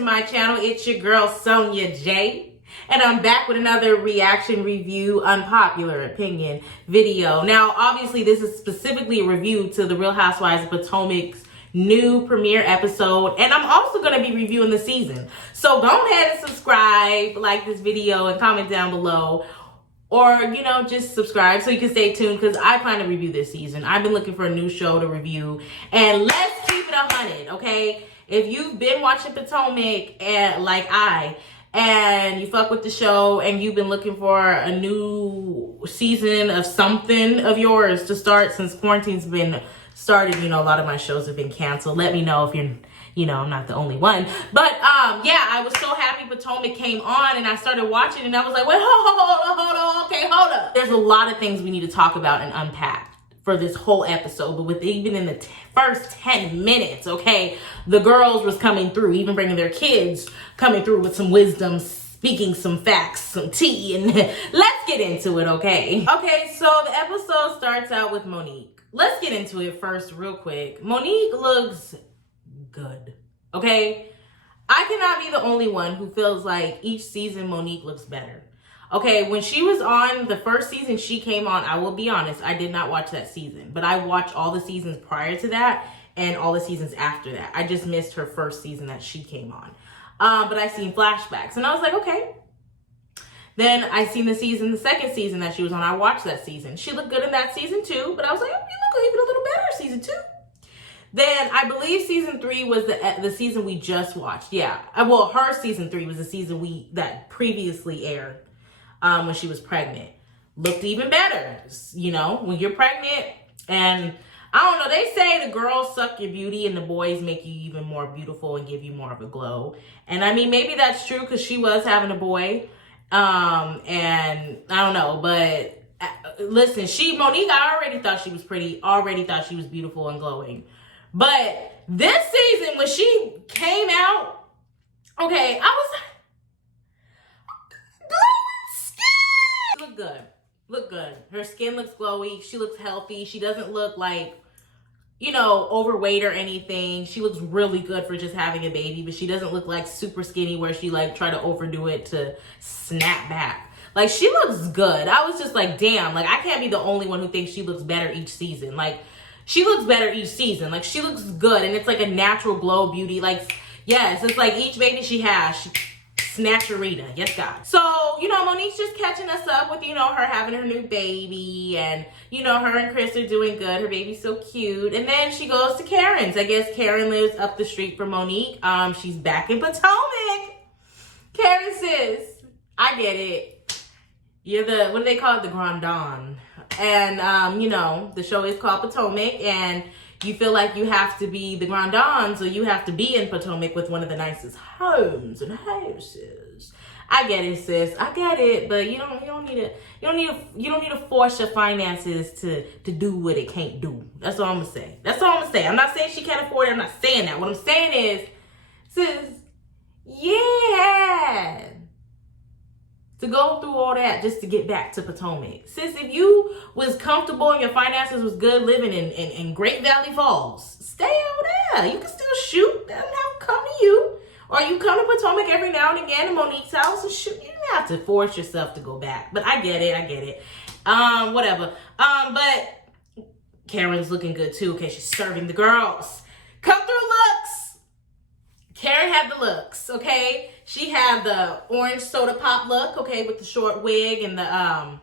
to my channel. It's your girl Sonja J, and I'm back with another reaction review, unpopular opinion video. Now, obviously, this is specifically a review to the Real Housewives of Potomac's new premiere episode, and I'm also going to be reviewing the season. So go ahead and subscribe, like this video, and comment down below. Or, you know, just subscribe so you can stay tuned because I plan to review this season. I've been looking for a new show to review. And let's keep it 100, okay? If you've been watching Potomac and you fuck with the show and you've been looking for a new season of something of yours to start since quarantine's been started, you know, a lot of my shows have been canceled. Let me know if you're, you know, I'm not the only one. But yeah, I was so happy Potomac came on and I started watching and I was like, wait, hold up. There's a lot of things we need to talk about and unpack for this whole episode. But with even in the first 10 minutes, okay, the girls was coming through, even bringing their kids, coming through with some wisdom, speaking some facts, some tea, and let's get into it, okay? Okay, so the episode starts out with Monique. Let's get into it first real quick. Monique looks good, okay? I cannot be the only one who feels like each season Monique looks better. Okay, when she was on the first season she came on, I will be honest, I did not watch that season, but I watched all the seasons prior to that and all the seasons after that. I just missed her first season that she came on. But I seen flashbacks and I was like, okay. Then I seen the second season that she was on. I watched that season. She looked good in that season too, but I was like, oh, you look even a little better season 2. Then I believe season 3 was the season we just watched. Yeah, well, her season 3 was the season that previously aired when she was pregnant. Looked even better, you know, when you're pregnant. And I don't know, they say the girls suck your beauty and the boys make you even more beautiful and give you more of a glow. And I mean, maybe that's true because she was having a boy. And I don't know, but listen, Monique, I already thought she was pretty, already thought she was beautiful and glowing. But this season, when she came out, okay, I was like, glowing skin. She looked good. Look good. Her skin looks glowy. She looks healthy. She doesn't look like, you know, overweight or anything. She looks really good for just having a baby, but she doesn't look like super skinny where she like try to overdo it to snap back. Like, she looks good. I was just like, damn, like I can't be the only one who thinks she looks better each season. Like, she looks better each season. Like, she looks good. And it's like a natural glow beauty. Like, yes, it's like each baby she has, she snatcherita. Yes, God. So, you know, Monique's just catching us up with, you know, her having her new baby. And, you know, her and Chris are doing good. Her baby's so cute. And then she goes to Karen's. I guess Karen lives up the street from Monique. She's back in Potomac. Karen sis, I get it. You're the, what do they call it? The Grand Don. And, you know, the show is called Potomac, and you feel like you have to be the Grand Don, so you have to be in Potomac with one of the nicest homes and houses. I get it, sis. I get it, but you don't need to force your finances to do what it can't do. That's all I'm gonna say. That's all I'm gonna say. I'm not saying she can't afford it. I'm not saying that. What I'm saying is, sis, yeah, to go through all that just to get back to Potomac. Sis, if you was comfortable and your finances was good living in Great Valley Falls, stay over there. You can still shoot. They don't have to come to you. Or you come to Potomac every now and again to Monique's house and shoot. You don't have to force yourself to go back. But I get it. Whatever. But Karen's looking good too. Okay, she's serving the girls. Come through looks. Karen had the looks, okay? She had the orange soda pop look, okay, with the short wig and the,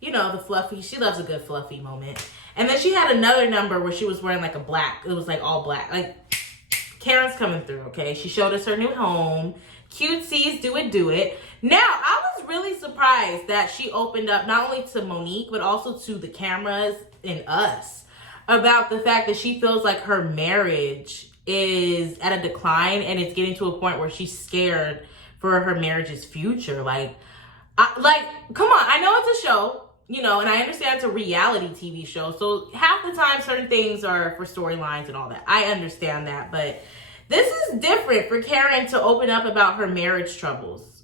you know, the fluffy. She loves a good fluffy moment. And then she had another number where she was wearing like a black. It was like all black. Like, Karen's coming through, okay? She showed us her new home. Cutesies, do it. Now, I was really surprised that she opened up not only to Monique, but also to the cameras and us about the fact that she feels like her marriage is at a decline and it's getting to a point where she's scared for her marriage's future. Like, come on. I know it's a show, you know, and I understand it's a reality TV show. So half the time certain things are for storylines and all that. I understand that. But this is different for Karen to open up about her marriage troubles.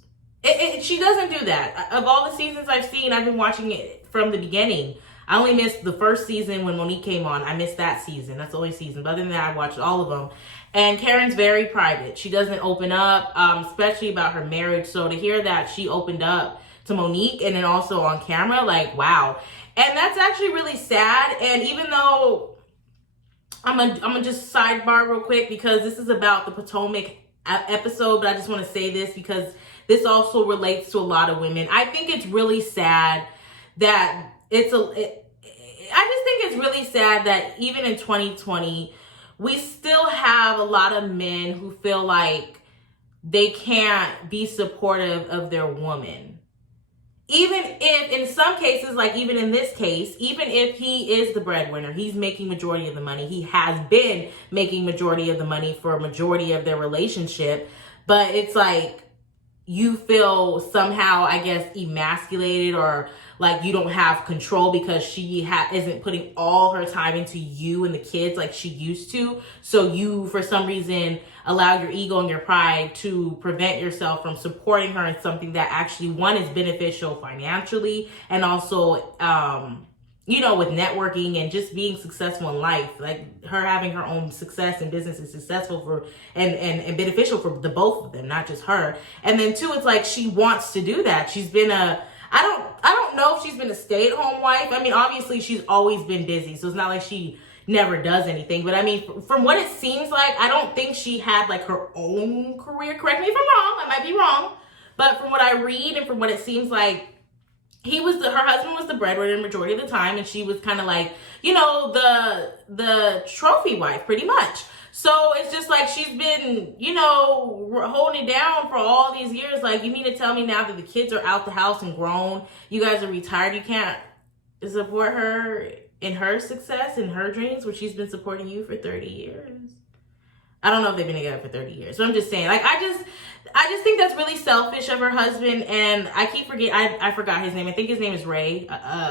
She doesn't do that. Of all the seasons I've seen, I've been watching it from the beginning. I only missed the first season when Monique came on. I missed that season. That's the only season. But other than that, I watched all of them. And Karen's very private. She doesn't open up, especially about her marriage. So to hear that she opened up to Monique and then also on camera, like, wow. And that's actually really sad. And even though I'm gonna just sidebar real quick because this is about the Potomac episode, but I just want to say this because this also relates to a lot of women. I think it's really sad that I just think it's really sad that even in 2020, we still have a lot of men who feel like they can't be supportive of their woman. Even if, in some cases, like even in this case, even if he is the breadwinner, he's making majority of the money. He has been making majority of the money for a majority of their relationship. But it's like you feel somehow, I guess, emasculated or like you don't have control because she isn't putting all her time into you and the kids like she used to. So you, for some reason, allow your ego and your pride to prevent yourself from supporting her in something that actually, one, is beneficial financially and also, with networking and just being successful in life. Like her having her own success and business is successful for and beneficial for the both of them, not just her. And then two, it's like she wants to do that. She's been I don't know if she's been a stay-at-home wife. I mean, obviously she's always been busy, so it's not like she never does anything. But I mean, from what it seems like, I don't think she had like her own career. Correct me if I'm wrong. I might be wrong. But from what I read and from what it seems like, her husband was the breadwinner the majority of the time, and she was kind of like, the trophy wife pretty much. So it's just like she's been, holding it down for all these years. Like, you mean to tell me now that the kids are out the house and grown, you guys are retired, you can't support her in her success and her dreams, where she's been supporting you for 30 years? I don't know if they've been together for 30 years. So I'm just saying, like, I just think that's really selfish of her husband. And I keep forgetting, I forgot his name. I think his name is Ray.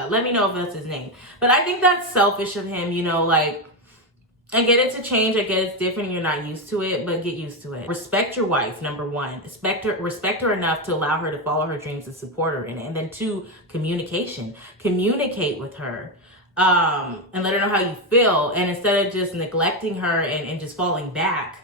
Let me know if that's his name. But I think that's selfish of him, like, I get it's a change. I get it's different and you're not used to it, but get used to it. Respect your wife, number one. Respect her enough to allow her to follow her dreams and support her in it. And then two, communication. Communicate with her. And let her know how you feel. And instead of just neglecting her and just falling back,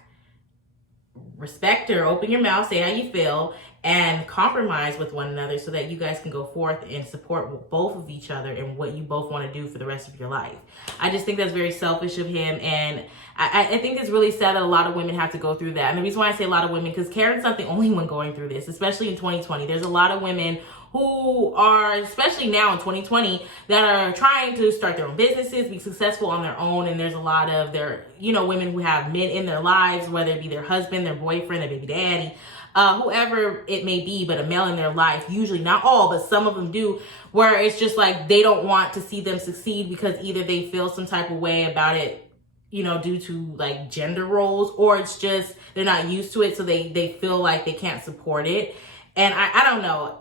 respect her, open your mouth, say how you feel, and compromise with one another so that you guys can go forth and support both of each other and what you both want to do for the rest of your life. I just think that's very selfish of him, and I think it's really sad that a lot of women have to go through that. And the reason why I say a lot of women, because Karen's not the only one going through this, especially in 2020. There's a lot of women who are, especially now in 2020, that are trying to start their own businesses, be successful on their own. And there's a lot of women who have men in their lives, whether it be their husband, their boyfriend, their baby daddy, whoever it may be, but a male in their life, usually not all, but some of them do, where it's just like they don't want to see them succeed because either they feel some type of way about it, due to like gender roles, or it's just they're not used to it, so they feel like they can't support it. And I don't know.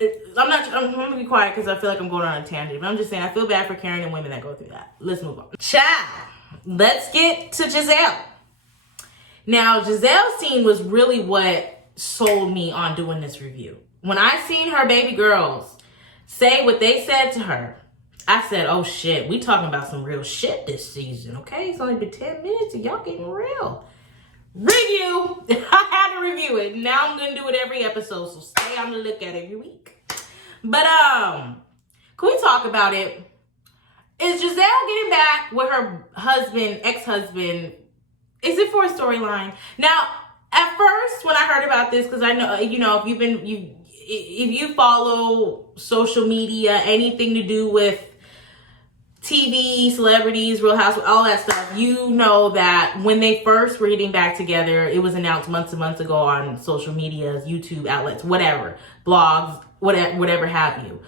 I'm going to be quiet because I feel like I'm going on a tangent, but I'm just saying I feel bad for Karen and women that go through that. Let's move on. Ciao. Let's get to Giselle. Now, Giselle's scene was really what sold me on doing this review. When I seen her baby girls say what they said to her, I said, oh shit, we talking about some real shit this season, okay? It's only been 10 minutes and y'all getting real. Review. I had to review it. Now I'm going to do it every episode, so stay on the lookout every week. But, can we talk about it? Is Giselle getting back with her husband, ex-husband? Is it for a storyline? Now, at first, when I heard about this, because I know, if you follow social media, anything to do with TV, celebrities, Real Housewives, all that stuff, you know that when they first were getting back together, it was announced months and months ago on social medias, YouTube outlets, whatever, blogs, whatever have you.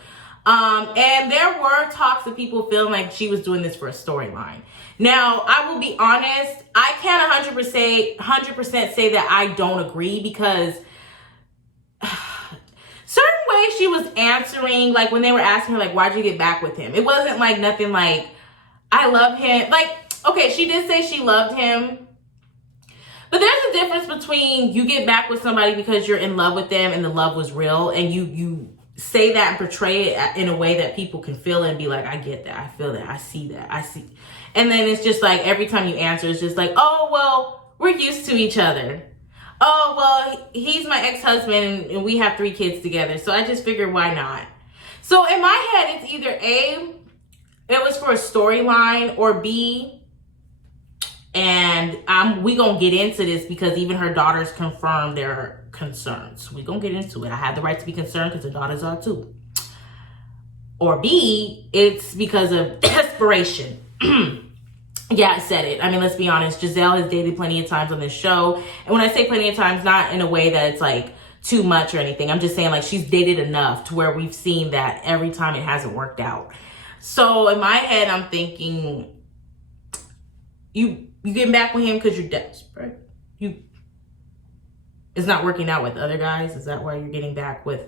And there were talks of people feeling like she was doing this for a storyline. Now, I will be honest, I can't 100% say that I don't agree, because certain ways she was answering, like when they were asking her, like, why'd you get back with him? It wasn't like nothing like, I love him. Like, okay, she did say she loved him. But there's a difference between you get back with somebody because you're in love with them and the love was real, and you say that and portray it in a way that people can feel it and be like, I get that, I feel that, I see that, I see. And then it's just like, every time you answer, it's just like, oh, well, we're used to each other. Oh, well, he's my ex-husband and we have 3 kids together. So I just figured, why not? So in my head, it's either A, it was for a storyline, or B, and we gonna get into this because even her daughters confirmed their concerns. We gonna get into it. I have the right to be concerned because the daughters are too. Or B, it's because of desperation. Yeah, I said it. I mean, let's be honest. Giselle has dated plenty of times on this show. And when I say plenty of times, not in a way that it's like too much or anything. I'm just saying like she's dated enough to where we've seen that every time it hasn't worked out. So in my head, I'm thinking, you getting back with him because you're desperate. It's not working out with other guys. Is that why you're getting back with?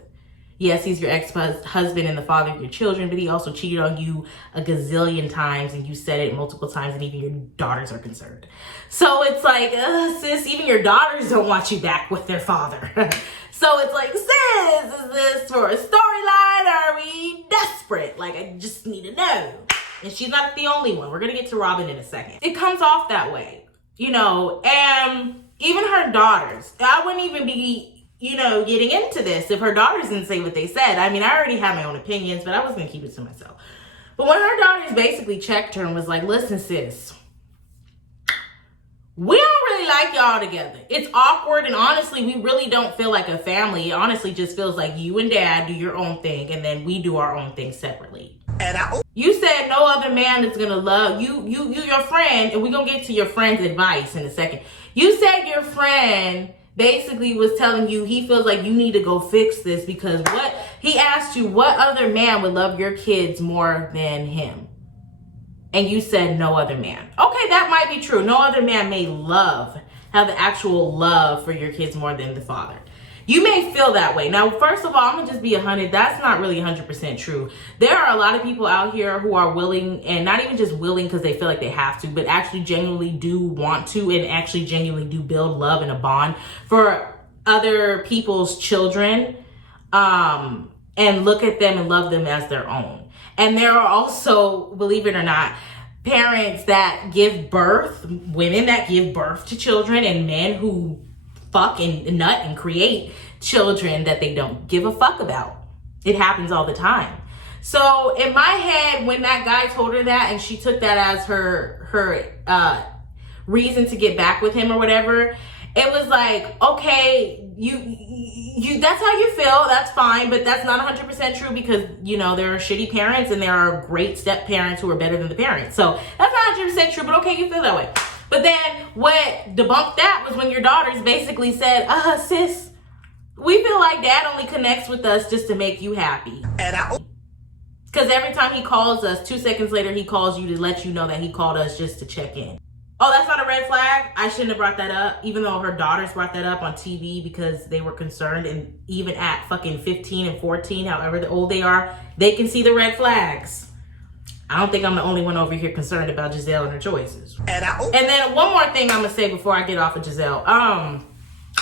Yes, he's your ex-husband and the father of your children, but he also cheated on you a gazillion times, and you said it multiple times, and even your daughters are concerned. So it's like, sis, even your daughters don't want you back with their father. So it's like, sis, is this for a storyline, or are we desperate? Like, I just need to know. And she's not the only one. We're going to get to Robin in a second. It comes off that way, and even her daughters, I wouldn't even be getting into this if her daughters didn't say what they said. I mean, I already have my own opinions, but I was going to keep it to myself. But when her daughters basically checked her and was like, listen, sis, we don't really like y'all together. It's awkward, and honestly, we really don't feel like a family. It honestly just feels like you and dad do your own thing, and then we do our own thing separately. You said no other man is going to love you, your friend, and we're going to get to your friend's advice in a second. You said your friend basically was telling you he feels like you need to go fix this because he asked you what other man would love your kids more than him. And you said no other man. Okay, that might be true. No other man may have the actual love for your kids more than the father. You may feel that way. Now, first of all, I'm going to just be 100. That's not really 100% true. There are a lot of people out here who are willing, and not even just willing because they feel like they have to, but actually genuinely do want to, and actually genuinely do build love and a bond for other people's children, and look at them and love them as their own. And there are also, believe it or not, parents that give birth, women that give birth to children, and men who fuck and nut and create children that they don't give a fuck about. It happens all the time. So in my head, when that guy told her that and she took that as her reason to get back with him or whatever, it was like, okay, you that's how you feel, that's fine, but that's not 100% true because, there are shitty parents and there are great step parents who are better than the parents. So that's not 100% true, but okay, you feel that way. But then what debunked that was when your daughters basically said, sis, we feel like dad only connects with us just to make you happy. Because every time he calls us, 2 seconds later, he calls you to let you know that he called us just to check in. Oh, that's not a red flag? I shouldn't have brought that up, even though her daughters brought that up on TV because they were concerned. And even at fucking 15 and 14, however old they are, they can see the red flags. I don't think I'm the only one over here concerned about Giselle and her choices. And then one more thing I'm going to say before I get off of Giselle.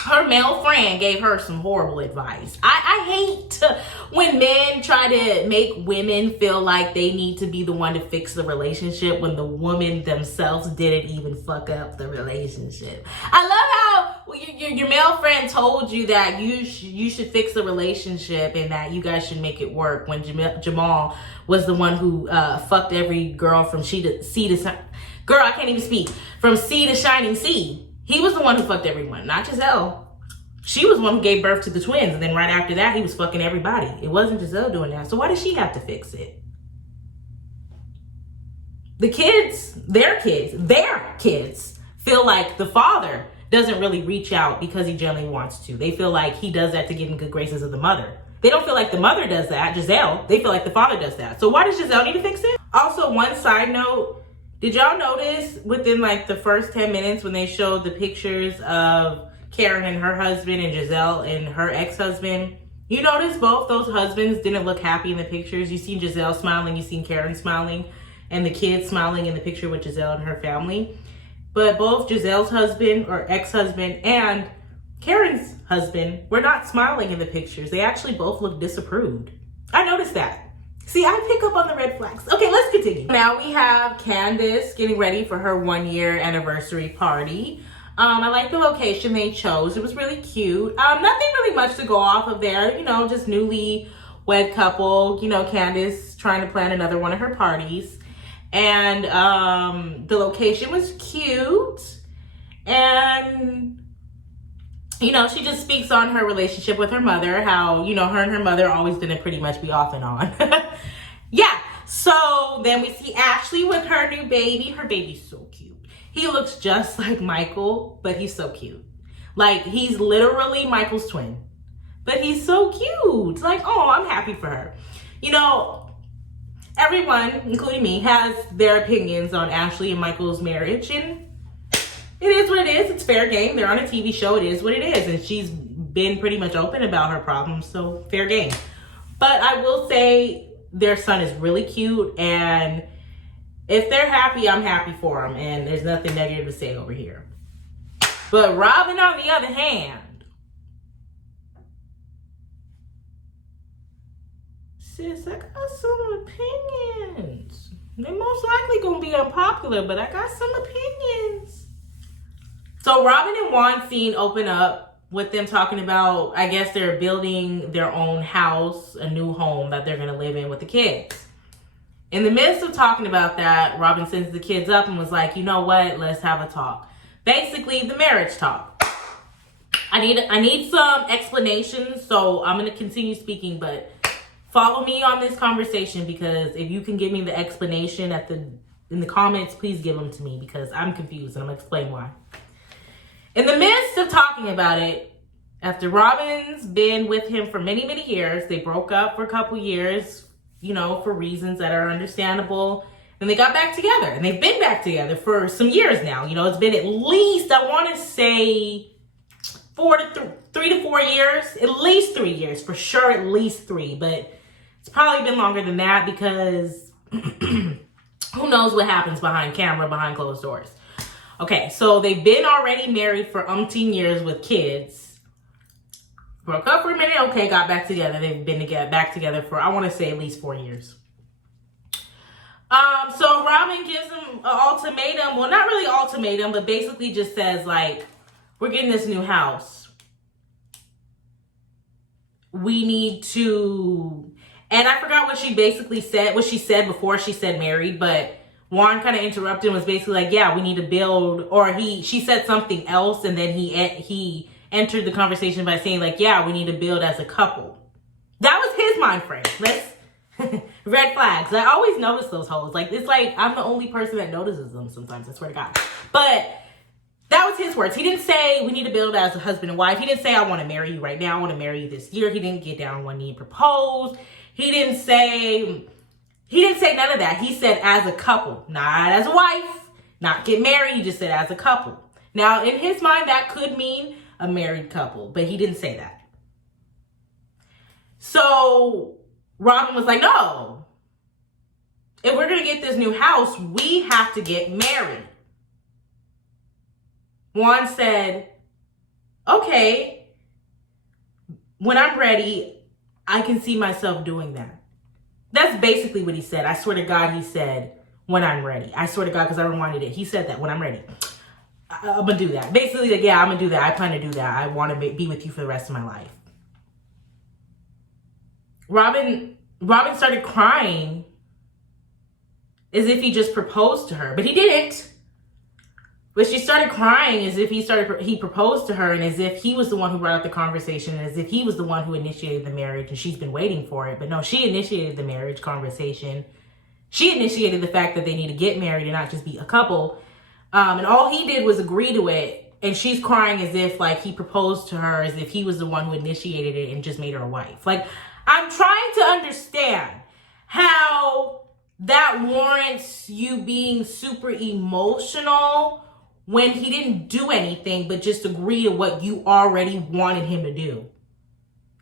Her male friend gave her some horrible advice. I hate when men try to make women feel like they need to be the one to fix the relationship when the woman themselves didn't even fuck up the relationship. I love how your male friend told you that you should fix the relationship and that you guys should make it work when Jamal was the one who fucked every girl from sea to girl, I can't even speak. From sea to shining sea. He was the one who fucked everyone, not Giselle. She was the one who gave birth to the twins, and then right after that, he was fucking everybody. It wasn't Giselle doing that. So why does she have to fix it? The kids, their kids feel like the father doesn't really reach out because he generally wants to. They feel like he does that to get in good graces of the mother. They don't feel like the mother does that, Giselle. They feel like the father does that. So why does Giselle need to fix it? Also, one side note, did y'all notice within like the first 10 minutes when they showed the pictures of Karen and her husband and Giselle and her ex-husband, you notice both those husbands didn't look happy in the pictures? You seen Giselle smiling, you seen Karen smiling, and the kids smiling in the picture with Giselle and her family. But both Giselle's husband or ex-husband and Karen's husband were not smiling in the pictures. They actually both looked disapproved. I noticed that. See, I pick up on the red flags. Okay, let's continue. Now we have Candace getting ready for her 1-year anniversary party. I like the location they chose. It was really cute. Nothing really much to go off of there. You know, just newly wed couple. You know, Candace trying to plan another one of her parties. And the location was cute. And you know, she just speaks on her relationship with her mother, how, you know, her and her mother are always gonna pretty much be off and on. Yeah, so then we see Ashley with her new baby. Her baby's so cute. He looks just like Michael, but he's so cute. Like, he's literally Michael's twin, but he's so cute. Like, oh, I'm happy for her. You know, everyone, including me, has their opinions on Ashley and Michael's marriage, and it is what it is. It's fair game. They're on a TV show. It is what it is. And she's been pretty much open about her problems, so fair game. But I will say their son is really cute, and if they're happy, I'm happy for them, and there's nothing negative to say over here. But Robin, on the other hand, sis, I got some opinions. They're most likely going to be unpopular, but I got some opinions. So Robin and Juan scene open up with them talking about, I guess they're building their own house, a new home that they're going to live in with the kids. In the midst of talking about that, Robin sends the kids up and was like, you know what, let's have a talk. Basically, the marriage talk. I need some explanations, so I'm going to continue speaking, but follow me on this conversation, because if you can give me the explanation in the comments, please give them to me, because I'm confused and I'm going to explain why. In the midst of talking about it, after Robin's been with him for many, many years, they broke up for a couple years, you know, for reasons that are understandable. And they got back together, and they've been back together for some years now. You know, it's been at least, I want to say 3 to 4 years, at least 3 years, for sure, at least 3, but it's probably been longer than that, because who knows what happens behind camera, behind closed doors. Okay, so they've been already married for umpteen years with kids. Broke up for a minute, okay, got back together. They've been back together for, I want to say, at least 4 years. So Robin gives him an ultimatum. Well, not really ultimatum, but basically just says, like, we're getting this new house. We need to, and I forgot what she basically said, what she said before she said married, but Juan kind of interrupted and was basically like, yeah, we need to build, or she said something else, and then he entered the conversation by saying, like, yeah, we need to build as a couple. That was his mind frame. Red flags. I always notice those hoes. Like, it's like I'm the only person that notices them sometimes, I swear to God. But that was his words. He didn't say we need to build as a husband and wife. He didn't say I want to marry you right now. I want to marry you this year. He didn't get down on one knee and propose. He didn't say none of that. He said as a couple, not as a wife, not get married. He just said as a couple. Now, in his mind, that could mean a married couple, but he didn't say that. So Robin was like, no, if we're going to get this new house, we have to get married. Juan said, okay, when I'm ready, I can see myself doing that. That's basically what he said. I swear to God, he said, when I'm ready. I swear to God, because I reminded it. He said that, when I'm ready. I'm going to do that. Basically, like, yeah, I'm going to do that. I plan to do that. I want to be with you for the rest of my life. Robin started crying as if he just proposed to her, but he didn't. But she started crying as if he proposed to her, and as if he was the one who brought up the conversation, and as if he was the one who initiated the marriage, and she's been waiting for it. But no, she initiated the marriage conversation. She initiated the fact that they need to get married and not just be a couple. And all he did was agree to it. And she's crying as if, like, he proposed to her, as if he was the one who initiated it and just made her a wife. Like, I'm trying to understand how that warrants you being super emotional when he didn't do anything but just agree to what you already wanted him to do.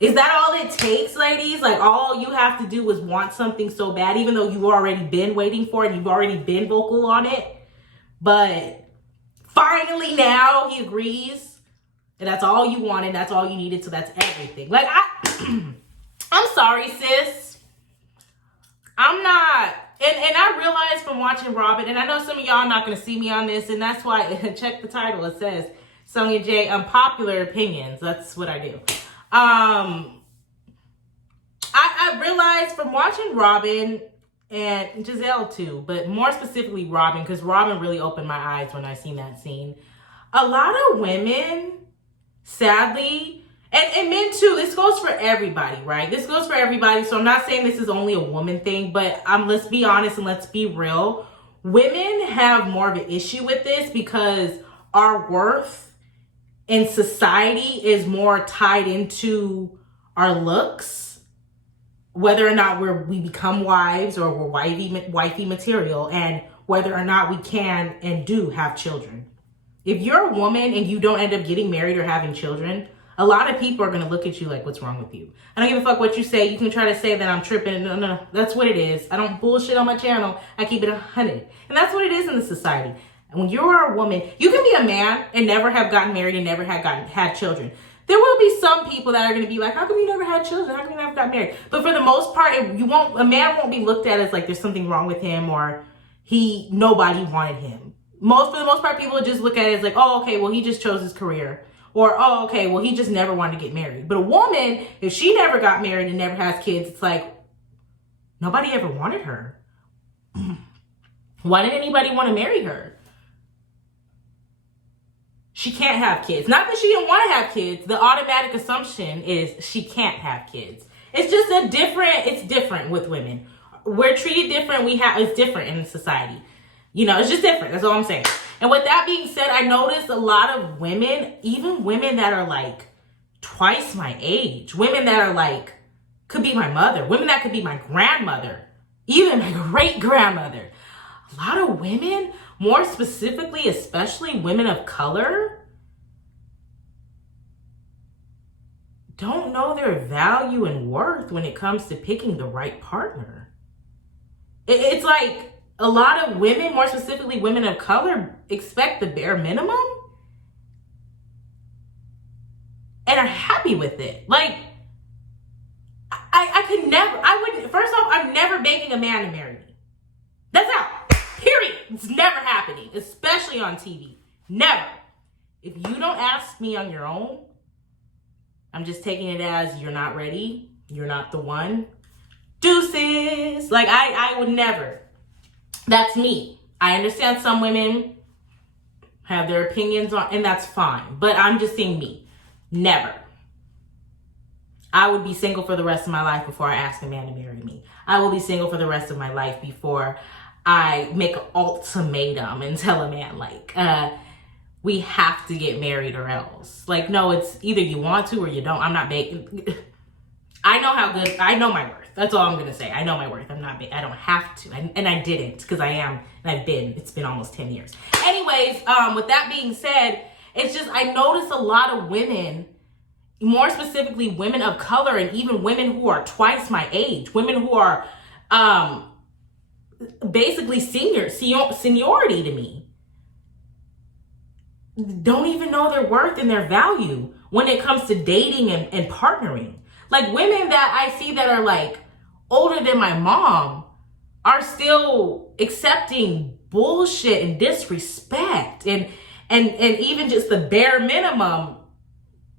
Is that all it takes, ladies? Like, all you have to do is want something so bad, even though you've already been waiting for it and you've already been vocal on it. But finally now he agrees, and that's all you wanted, that's all you needed, so that's everything. Like, I'm sorry, sis. I'm not, and I realized from watching Robin, and I know some of y'all are not going to see me on this, and that's why, check the title, it says, Sonja J, Unpopular Opinions. That's what I do. I realized from watching Robin, and Giselle too, but more specifically Robin, because Robin really opened my eyes when I seen that scene. A lot of women, sadly, and men too, this goes for everybody, right? This goes for everybody, so I'm not saying this is only a woman thing, but let's be honest and let's be real. Women have more of an issue with this because our worth in society is more tied into our looks, whether or not we become wives or we're wifey material, and whether or not we can and do have children. If you're a woman and you don't end up getting married or having children, a lot of people are going to look at you like, what's wrong with you? I don't give a fuck what you say. You can try to say that I'm tripping. No, that's what it is. I don't bullshit on my channel. I keep it 100. And that's what it is in this society. And when you're a woman, you can be a man and never have gotten married and never had children. There will be some people that are going to be like, how come you never had children? How come you never got married? But for the most part, a man won't be looked at as like there's something wrong with him or nobody wanted him. For the most part, people just look at it as like, oh, okay, well, he just chose his career. Or, oh, okay, well, he just never wanted to get married. But a woman, if she never got married and never has kids, it's like, nobody ever wanted her. Why did anybody want to marry her? She can't have kids. Not that she didn't want to have kids. The automatic assumption is she can't have kids. It's just it's different with women. We're treated different. It's different in society. It's just different. That's all I'm saying. And with that being said, I noticed a lot of women, even women that are like twice my age, women that are like, could be my mother, women that could be my grandmother, even my great grandmother. A lot of women, more specifically, especially women of color, don't know their value and worth when it comes to picking the right partner. It's like, a lot of women, more specifically women of color, expect the bare minimum and are happy with it. Like, first off, I'm never begging a man to marry me. That's out. Period. It's never happening, especially on TV. Never. If you don't ask me on your own, I'm just taking it as you're not ready. You're not the one. Deuces. Like, I would never. That's me. I understand some women have their opinions on, and that's fine. But I'm just saying me. Never. I would be single for the rest of my life before I ask a man to marry me. I will be single for the rest of my life before I make an ultimatum and tell a man, like, we have to get married or else. Like, no, it's either you want to or you don't. I'm not begging. I know my worth. That's all I'm going to say. I know my worth. I don't have to. And I didn't because it's been almost 10 years. Anyways, with that being said, it's just, I notice a lot of women, more specifically women of color and even women who are twice my age, women who are basically seniority to me, don't even know their worth and their value when it comes to dating and partnering. Like, women that I see that are like older than my mom are still accepting bullshit and disrespect and even just the bare minimum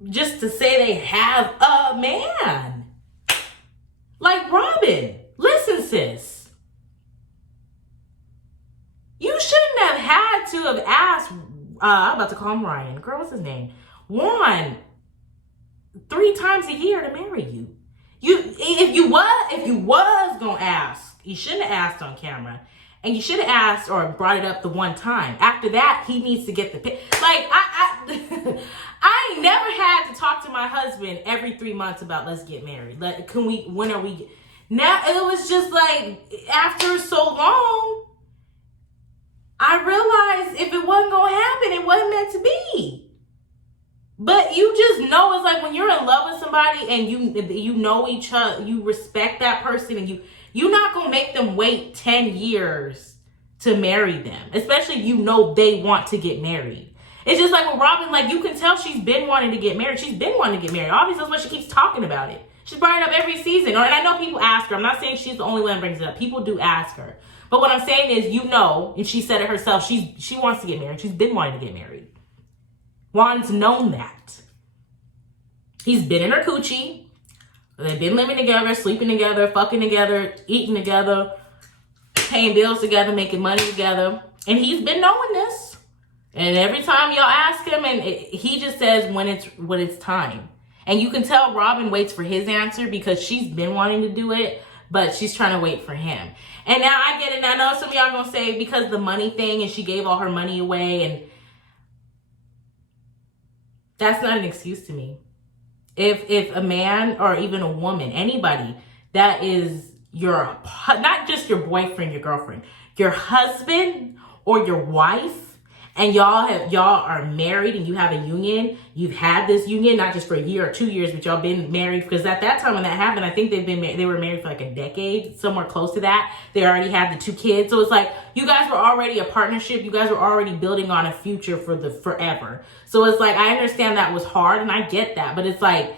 just to say they have a man. Like, Robin, listen, sis. You shouldn't have had to have asked, I'm about to call him Ryan. Girl, what's his name? Juan, 3 times a year to marry you. If you was gonna ask, you shouldn't have asked on camera, and you should have asked or brought it up the one time. After that, he needs to get the pick. Like, I ain't never had to talk to my husband every 3 months about let's get married. When are we? Now it was just like after so long, I realized if it wasn't gonna happen, it wasn't meant to be. But you just know, it's like when you're in love with somebody and you know each other, you respect that person, and you're not gonna make them wait 10 years to marry them, especially if you know they want to get married. It's just like with Robin, like you can tell she's been wanting to get married. She's been wanting to get married. Obviously, that's why she keeps talking about it. She's brought it up every season. And I know people ask her. I'm not saying she's the only one that brings it up. People do ask her. But what I'm saying is, and she said it herself, she wants to get married. She's been wanting to get married. Juan's known that. He's been in her coochie. They've been living together, sleeping together, fucking together, eating together, paying bills together, making money together. And he's been knowing this. And every time y'all ask him, he just says when it's time. And you can tell Robin waits for his answer because she's been wanting to do it, but she's trying to wait for him. And now I get it. Now I know some of y'all gonna say because the money thing and she gave all her money away, and that's not an excuse to me. If a man or even a woman, anybody that is not just your boyfriend, your girlfriend, your husband or your wife, and y'all are married and you have a union, you've had this union not just for a year or 2 years, but y'all been married, because at that time when that happened, I think they were married for like a decade, somewhere close to that. They already had the 2 kids. So it's like you guys were already a partnership. You guys were already building on a future for the forever. So it's like, I understand that was hard and I get that, but it's like,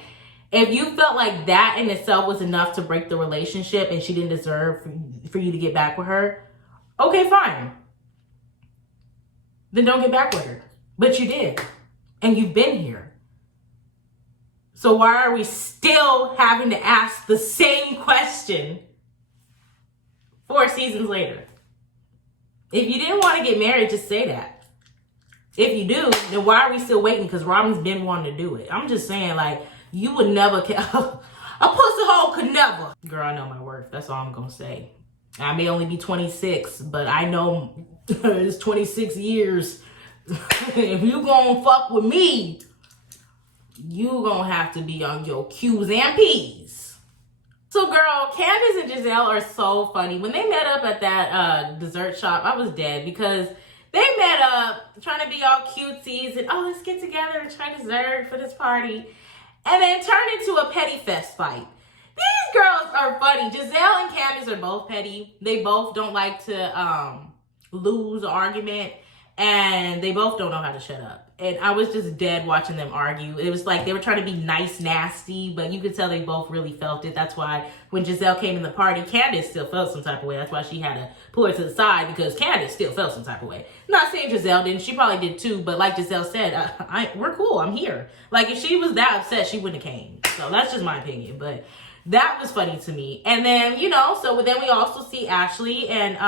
if you felt like that in itself was enough to break the relationship and she didn't deserve for you to get back with her, okay, fine. Then don't get back with her. But you did. And you've been here. So why are we still having to ask the same question 4 seasons later? If you didn't want to get married, just say that. If you do, then why are we still waiting? Because Robin's been wanting to do it. I'm just saying, like, you would never, a pussy hole could never. Girl, I know my worth. That's all I'm going to say. I may only be 26, but I know it's 26 years. If you gonna fuck with me, you gonna have to be on your Q's and P's. So girl, Candace and Giselle are so funny. When they met up at that dessert shop, I was dead because they met up trying to be all cutesies and, oh, let's get together and try dessert for this party. And then turned into a petty fest fight. These girls are funny. Giselle and Candace are both petty. They both don't like to lose an argument. And they both don't know how to shut up. And I was just dead watching them argue. It was like they were trying to be nice, nasty, but you could tell they both really felt it. That's why when Giselle came in the party, Candace still felt some type of way. That's why she had to pull her to the side, because Candace still felt some type of way. I'm not saying Giselle didn't. She probably did too. But like Giselle said, we're cool. I'm here. Like if she was that upset, she wouldn't have came. So that's just my opinion. But that was funny to me. And then, so then we also see Ashley and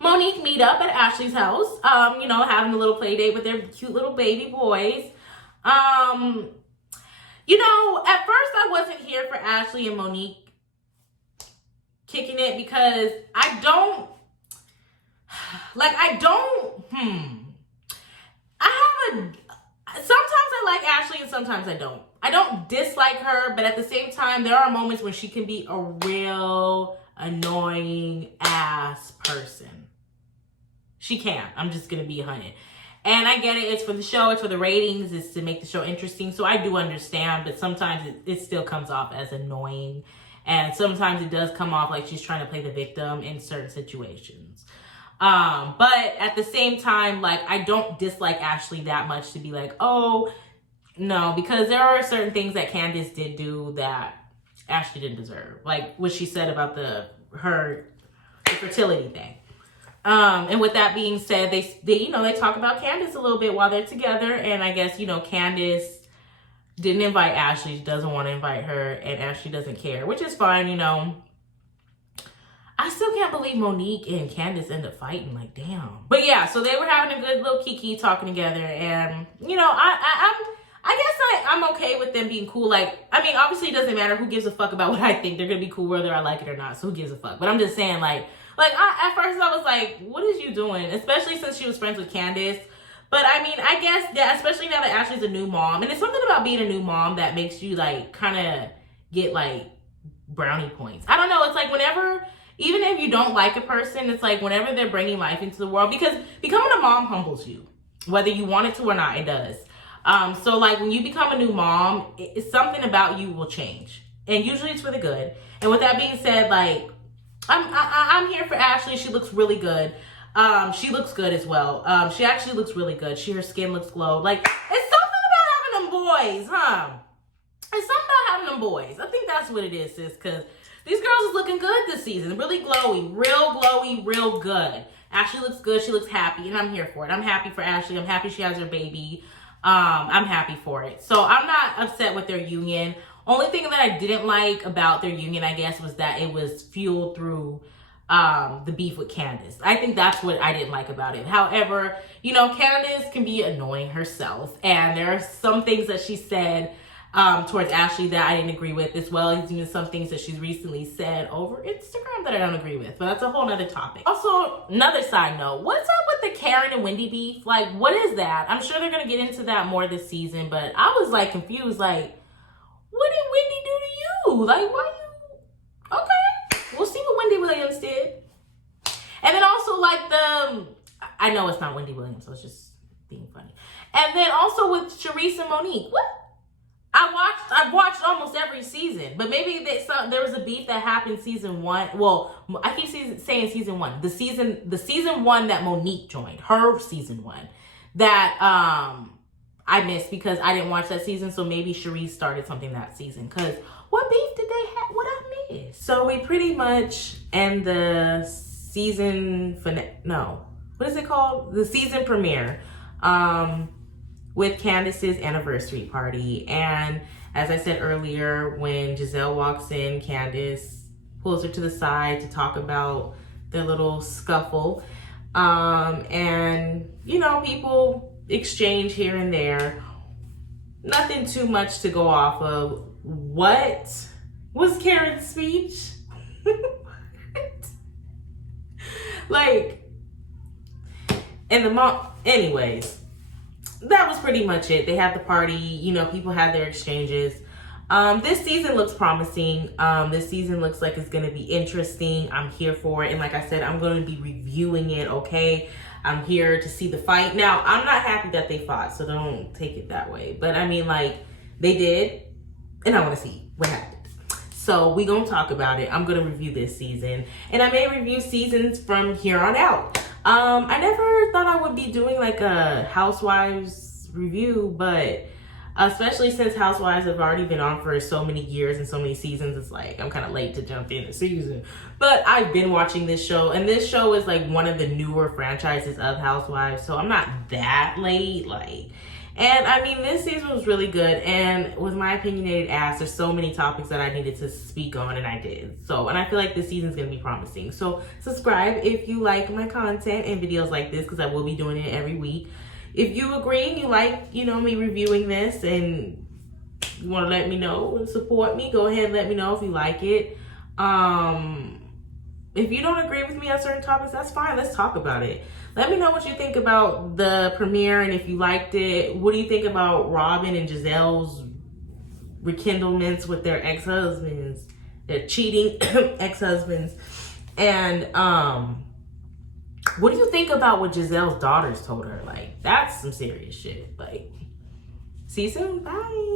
Monique meet up at Ashley's house, having a little play date with their cute little baby boys. At first I wasn't here for Ashley and Monique kicking it because sometimes I like Ashley and sometimes I don't. I don't dislike her, but at the same time, there are moments when she can be a real annoying ass person. She can. I'm just going to be 100. And I get it. It's for the show. It's for the ratings. It's to make the show interesting. So I do understand. But sometimes it still comes off as annoying. And sometimes it does come off like she's trying to play the victim in certain situations. But at the same time, like, I don't dislike Ashley that much to be like, oh, no. Because there are certain things that Candace did do that Ashley didn't deserve. Like what she said about the fertility thing. And with that being said, they talk about Candace a little bit while they're together. And I guess, Candace didn't invite Ashley. She doesn't want to invite her. And Ashley doesn't care, which is fine, I still can't believe Monique and Candace end up fighting. Like, damn. But yeah, so they were having a good little kiki talking together. And, I'm okay with them being cool. Like, obviously it doesn't matter who gives a fuck about what I think. They're going to be cool whether I like it or not. So who gives a fuck? But I'm just saying, at first I was like, what is you doing? Especially since she was friends with Candace. But I guess that, especially now that Ashley's a new mom, and it's something about being a new mom that makes you kind of get brownie points. I don't know. It's whenever, even if you don't like a person, it's whenever they're bringing life into the world, because becoming a mom humbles you, whether you want it to or not, it does. So when you become a new mom, it's something about you will change, and usually it's for the good. And with that being said, I'm here for Ashley. She looks really good. She looks good as well. She actually looks really good. Her skin looks glow. It's something about having them boys, huh? It's something about having them boys. I think that's what it is, sis, because these girls is looking good this season. Really glowy, real good. Ashley looks good. She looks happy, and I'm here for it. I'm happy for Ashley. I'm happy she has her baby. I'm happy for it. So I'm not upset with their union. Only thing that I didn't like about their union, I guess, was that it was fueled through the beef with Candace. I think that's what I didn't like about it. However, Candace can be annoying herself, and there are some things that she said towards Ashley that I didn't agree with, as well as even some things that she's recently said over Instagram that I don't agree with. But that's a whole nother topic. Also, another side note, what's up with the Karen and Wendy beef? Like, what is that? I'm sure they're gonna get into that more this season, but I was like confused, like, what did Wendy do to you? Like, why you okay? We'll see what Wendy Williams did. And then also like I know it's not Wendy Williams, so it's just being funny. And then also with Charisse and Monique. What? I've watched almost every season, but maybe there was a beef that happened season 1. Well, I keep saying season 1. The season 1 that Monique joined, her season 1, that I missed because I didn't watch that season. So maybe Charisse started something that season. Cause what beef did they have? What I missed? So we pretty much end the season no, what is it called? The season premiere. With Candace's anniversary party. And as I said earlier, when Giselle walks in, Candace pulls her to the side to talk about their little scuffle. And, people exchange here and there. Nothing too much to go off of. What was Karen's speech? Like, anyways, that was pretty much it. They had the party, people had their exchanges. This season looks promising. This season looks like it's going to be interesting. I'm here for it. And like I said, I'm going to be reviewing it, okay? I'm here to see the fight. Now, I'm not happy that they fought, so don't take it that way. But I mean, like, they did, and I want to see what happens. So we going to talk about it. I'm going to review this season. And I may review seasons from here on out. I never thought I would be doing like a Housewives review, but especially since Housewives have already been on for so many years and so many seasons, it's like I'm kind of late to jump in a season. But I've been watching this show, and this show is like one of the newer franchises of Housewives, so I'm not that late, and I mean, this season was really good, and with my opinionated ass, there's so many topics that I needed to speak on, and I did. So, and I feel like this season's gonna be promising. So, subscribe if you like my content and videos like this, because I will be doing it every week. If you agree and you like, me reviewing this, and you want to let me know and support me, go ahead and let me know if you like it. If you don't agree with me on certain topics, that's fine. Let's talk about it. Let me know what you think about the premiere and if you liked it. What do you think about Robin and Giselle's rekindlements with their ex-husbands, their cheating ex-husbands? And what do you think about what Giselle's daughters told her? Like, that's some serious shit. Like, see you soon. Bye.